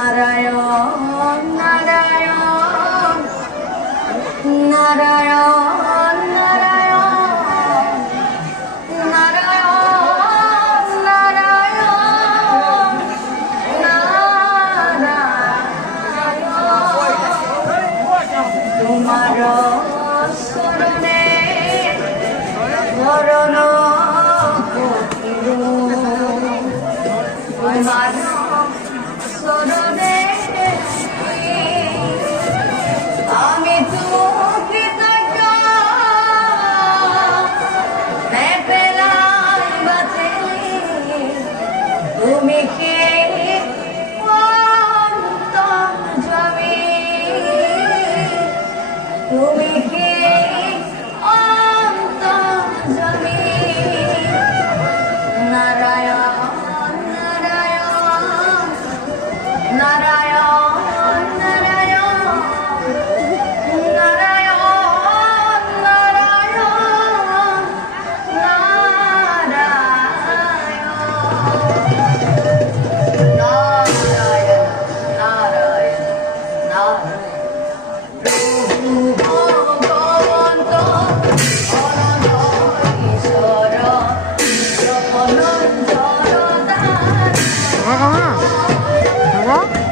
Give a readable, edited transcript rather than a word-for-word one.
নারায়ণ নারায়ণ নারায়ণ নারায়ণ নারায়ণ নারায়ণ নারায়ণ তোমার শরণে শরণ তোমার শরণে আমি তো কৃতজ্ঞ পেলাম বাতে তুমি কে অন্তর্যামী তুমি কে অন্তর্যামী নারায়ণ নারায়ণ নারায়ণ নারায়ণ নারায়ণ নারায়ণ নারায়ণ নারায়ণ প্রভু ভগবন্ত অনন্ত ঈশ্বর জগন্নাথ দাস